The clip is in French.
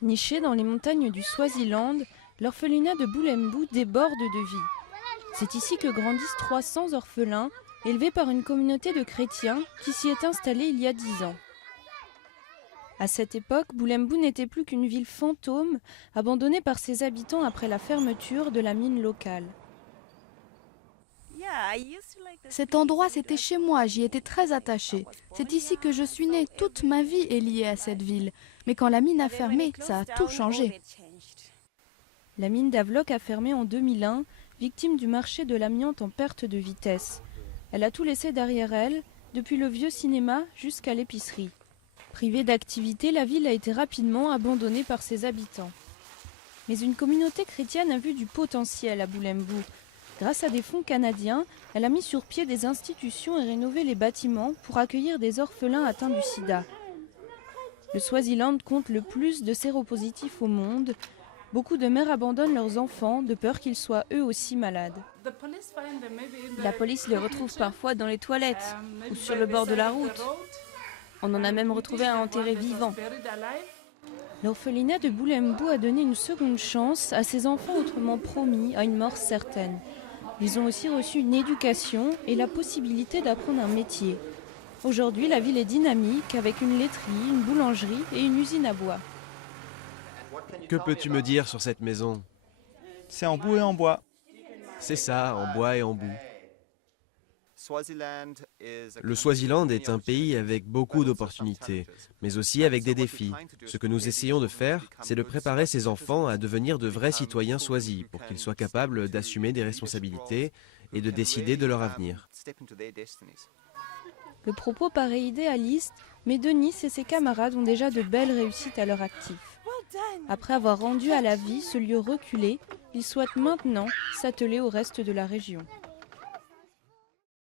Niché dans les montagnes du Swaziland, l'orphelinat de Bulembu déborde de vie. C'est ici que grandissent 300 orphelins, élevés par une communauté de chrétiens qui s'y est installée il y a 10 ans. À cette époque, Bulembu n'était plus qu'une ville fantôme, abandonnée par ses habitants après la fermeture de la mine locale. Cet endroit, c'était chez moi, j'y étais très attachée. C'est ici que je suis née, toute ma vie est liée à cette ville. Mais quand la mine a fermé, ça a tout changé. La mine d'Avlok a fermé en 2001, victime du marché de l'amiante en perte de vitesse. Elle a tout laissé derrière elle, depuis le vieux cinéma jusqu'à l'épicerie. Privée d'activité, la ville a été rapidement abandonnée par ses habitants. Mais une communauté chrétienne a vu du potentiel à Bulembu. Grâce à des fonds canadiens, elle a mis sur pied des institutions et rénové les bâtiments pour accueillir des orphelins atteints du sida. Le Swaziland compte le plus de séropositifs au monde. Beaucoup de mères abandonnent leurs enfants de peur qu'ils soient eux aussi malades. La police les retrouve parfois dans les toilettes ou sur le bord de la route. On en a même retrouvé un enterré vivant. L'orphelinat de Bulembu a donné une seconde chance à ces enfants autrement promis à une mort certaine. Ils ont aussi reçu une éducation et la possibilité d'apprendre un métier. Aujourd'hui, la ville est dynamique avec une laiterie, une boulangerie et une usine à bois. Que peux-tu me dire sur cette maison? C'est en boue et en bois. C'est ça, en bois et en boue. Le Swaziland est un pays avec beaucoup d'opportunités, mais aussi avec des défis. Ce que nous essayons de faire, c'est de préparer ces enfants à devenir de vrais citoyens swazis, pour qu'ils soient capables d'assumer des responsabilités et de décider de leur avenir. Le propos paraît idéaliste, mais Denis et ses camarades ont déjà de belles réussites à leur actif. Après avoir rendu à la vie ce lieu reculé, ils souhaitent maintenant s'atteler au reste de la région.